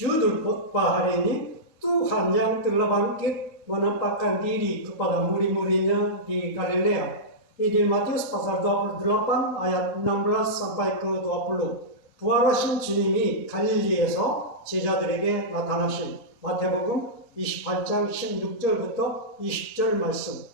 judul khotbah hari ini, Tuhan yang telah bangkit menampakkan diri kepada murid-muridnya di Galilea. Injil Matius pasal 28 ayat 16 sampai ke 20. 부활하신 주님이 갈릴리에서 제자들에게 나타나신 마태복음 28장 16절부터 20절 말씀.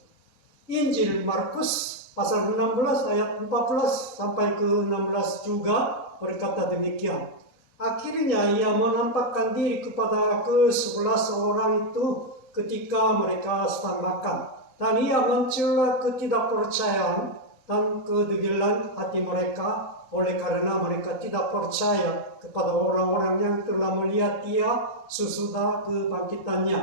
Injil Markus pasal 16 ayat 14 sampai ke 16 juga berkata demikian. Akhirnya ia menampakkan diri kepada ke-11 orang itu ketika mereka sedang makan. Dan ia mencela ketidakpercayaan dan kedegilan hati mereka oleh karena mereka tidak percaya kepada orang-orang yang telah melihat dia sesudah kebangkitannya.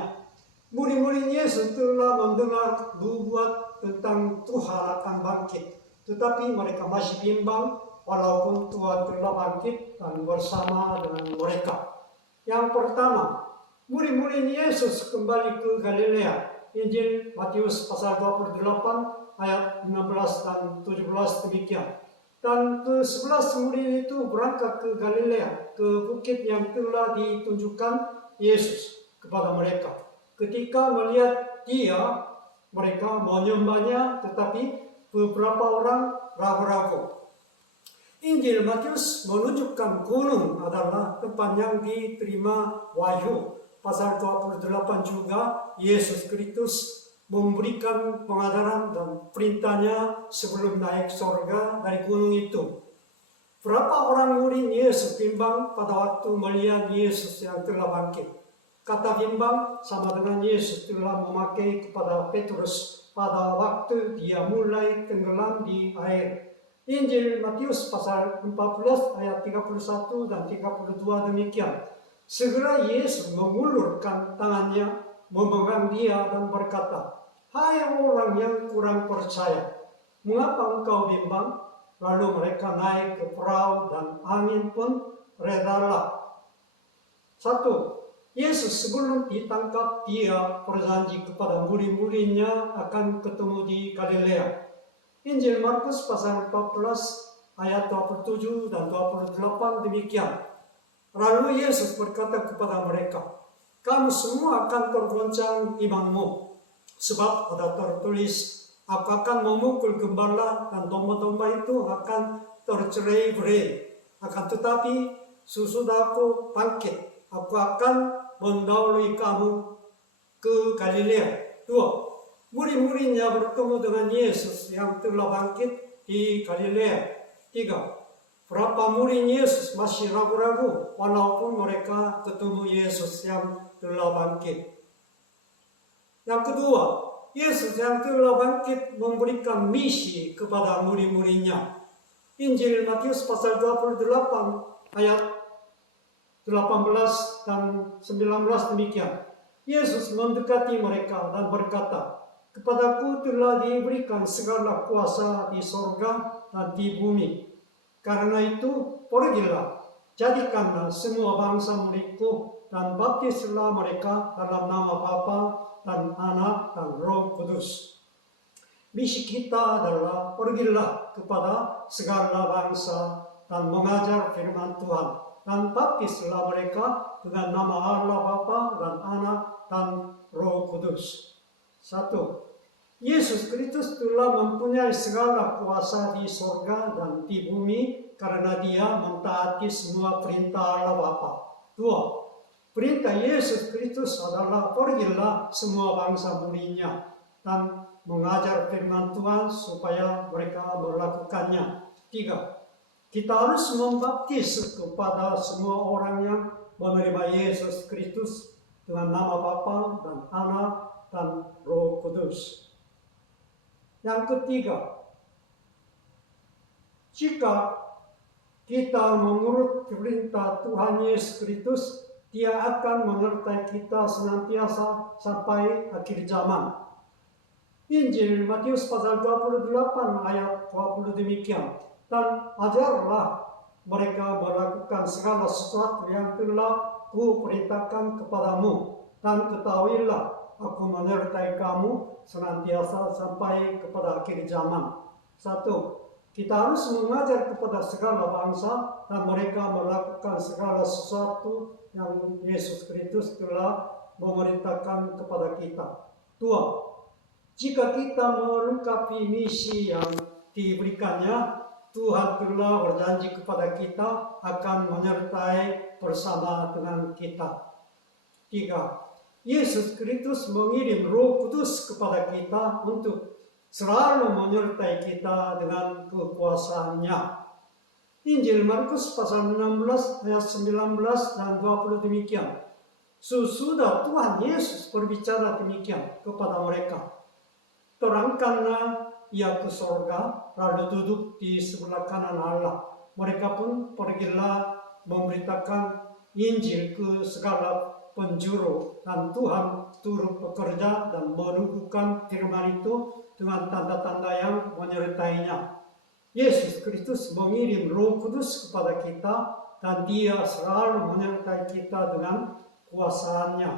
Murid-murid Yesus telah mendengar nubuat tentang Tuhan akan bangkit, tetapi mereka masih bimbang walaupun Tuhan telah bangkit dan bersama dengan mereka. Yang pertama, murid-murid Yesus kembali ke Galilea. Injil Matius pasal 28 ayat 16 dan 17 demikian. Dan ke-11 murid itu berangkat ke Galilea, ke bukit yang telah ditunjukkan Yesus kepada mereka. Ketika melihat dia, mereka menyembahnya, tetapi beberapa orang ragu-ragu. Injil Matius menunjukkan gunung adalah tempat yang diterima wahyu. Pasal 28 juga Yesus Kristus memberikan pengajaran dan perintahnya sebelum naik surga dari gunung itu. Berapa orang murid Yesus bimbang pada waktu melihat Yesus yang telah bangkit. Kata bimbang sama dengan Yesus telah memakai kepada Petrus pada waktu dia mulai tenggelam di air. Injil Matius pasal 14 ayat 31 dan 32 demikian. Segera Yesus mengulurkan tangannya, memegang dia dan berkata, "Hai orang yang kurang percaya, mengapa engkau bimbang?" Lalu mereka naik ke perahu dan angin pun redalah. 1. Yesus sebelum ditangkap, dia berjanji kepada murid-muridnya akan ketemu di Galilea. Injil Markus pasal 14 ayat 27 dan 28 demikian. Lalu Yesus berkata kepada mereka, "Kamu semua akan tergoncang imanmu, sebab ada tertulis, aku akan memukul gembala dan domba-domba itu akan tercerai-berai. Akan tetapi sesudah aku bangkit, aku akan mendahului kamu ke Galilea." 2. Murid-muridnya bertemu dengan Yesus yang telah bangkit di Galilea. 3. Berapa murid Yesus masih ragu-ragu walaupun mereka ketemu Yesus yang telah bangkit. Yang kedua, Yesus yang telah bangkit memberikan misi kepada murid-muridnya. Injil Matius pasal 28 ayat 18 dan 19 demikian. Yesus mendekati mereka dan berkata, "Kepadaku telah diberikan segala kuasa di sorga dan di bumi. Karena itu, pergilah, jadikanlah semua bangsa muridku dan baptislah mereka dalam nama Bapa dan Anak dan Roh Kudus." Misi kita adalah pergilah kepada segala bangsa dan mengajar firman Tuhan, dan baptislah mereka dengan nama Allah Bapa dan Anak dan Roh Kudus. 1. Yesus Kristus telah mempunyai segala kuasa di surga dan di bumi karena dia mentaati semua perintah Allah Bapa. 2. Perintah Yesus Kristus adalah pergilah semua bangsa muridnya dan mengajar firman Tuhan supaya mereka melakukannya. 3. Kita harus membaptis kepada semua orang yang menerima Yesus Kristus dengan nama Bapa dan Anak dan Roh Kudus. Yang ketiga, jika kita mengurut perintah Tuhan Yesus Kristus, Dia akan menyertai kita senantiasa sampai akhir zaman. Injil Matius pasal 28 ayat 20 demikian. Dan ajarlah mereka melakukan segala sesuatu yang telah kuperintahkan kepadamu, dan ketahuilah aku menyertai kamu senantiasa sampai kepada akhir zaman. 1. Kita harus mengajar kepada segala bangsa dan mereka melakukan segala sesuatu yang Yesus Kristus telah memerintahkan kepada kita. Dua, jika kita melengkapi misi yang diberikannya, Tuhan telah berjanji kepada kita akan menyertai bersama dengan kita. Tiga, Yesus Kristus mengirim Roh Kudus kepada kita untuk selalu menyertai kita dengan kekuasaannya. Injil Markus pasal 16 ayat 19 dan 20 demikian. Sesudah Tuhan Yesus berbicara demikian kepada mereka, terangkanlah ia ke surga, lalu duduk di sebelah kanan Allah. Mereka pun pergilah memberitakan Injil ke segala penjuru, dan Tuhan turut bekerja dan menumbuhkan firman itu dengan tanda-tanda yang menyertainya. Yesus Kristus mengirim Roh Kudus kepada kita, dan Dia selalu menyertai kita dengan kekuasaannya.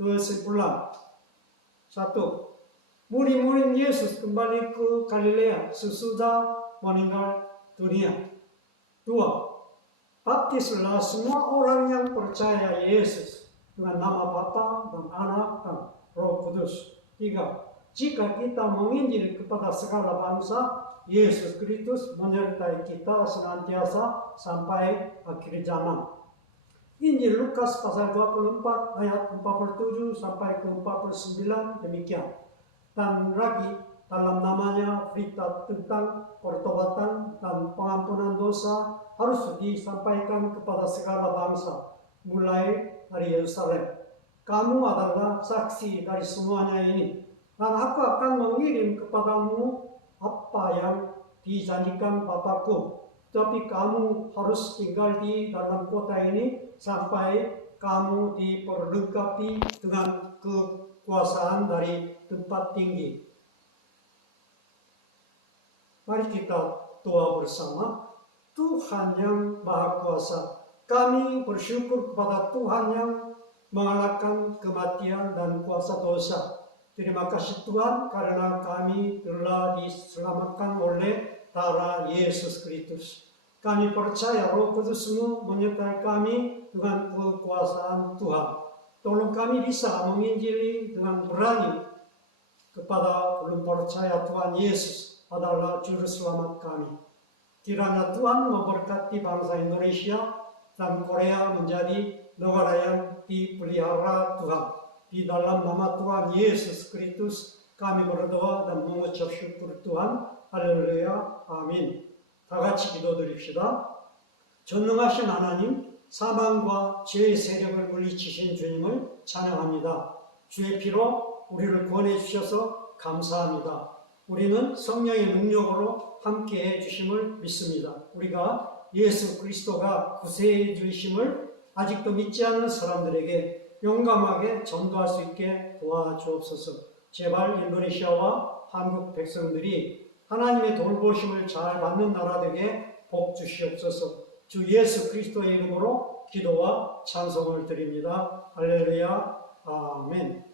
Kesimpulan. 1. Murid-murid Yesus kembali ke Galilea sesudah meninggal dunia. 2. Baptislah semua orang yang percaya Yesus dengan nama Bapa dan Anak dan Roh Kudus. 3. Jika kita menginjil kepada segala bangsa, Yesus Kristus menyertai kita senantiasa sampai akhir zaman. Injil Lukas pasal 24 ayat 47 sampai ke 49 demikian. Dan lagi dalam namanya berita tentang pertobatan dan pengampunan dosa harus disampaikan kepada segala bangsa, mulai dari Yerusalem. Kamu adalah saksi dari semuanya ini. Dan aku akan mengirim kepadamu apa yang dijanjikan Bapakku. Tapi kamu harus tinggal di dalam kota ini sampai kamu diperlengkapi dengan kekuasaan dari tempat tinggi. Mari kita doa bersama. Tuhan yang Maha Kuasa, kami bersyukur kepada Tuhan yang mengalahkan kematian dan kuasa dosa. Terima kasih Tuhan karena kami telah diselamatkan oleh darah Yesus Kristus. Kami percaya Roh Kudus-Mu menyertai kami dengan kekuasaan Tuhan. Tolong kami bisa menginjili dengan berani kepada belum percaya Tuhan Yesus adalah Juru Selamat kami. Kiranya Tuhan memberkati bangsa Indonesia dan Korea menjadi negara yang dipelihara Tuhan. Di dalam nama Tuhan Yesus Kristus kami berdoa dan mengucap syukur Tuhan. 할렐루야. 아멘. 다 같이 기도드립시다. 전능하신 하나님, 사망과 죄의 세력을 물리치신 주님을 찬양합니다. 주의 피로 우리를 구원해 주셔서 감사합니다. 우리는 성령의 능력으로 함께해 주심을 믿습니다. 우리가 예수 그리스도가 구세해 주심을 아직도 믿지 않는 사람들에게 용감하게 전도할 수 있게 도와주옵소서. 제발 인도네시아와 한국 백성들이 하나님의 돌보심을 잘 받는 나라 되게 복 주시옵소서. 주 예수 그리스도의 이름으로 기도와 찬송을 드립니다. 할렐루야. 아멘.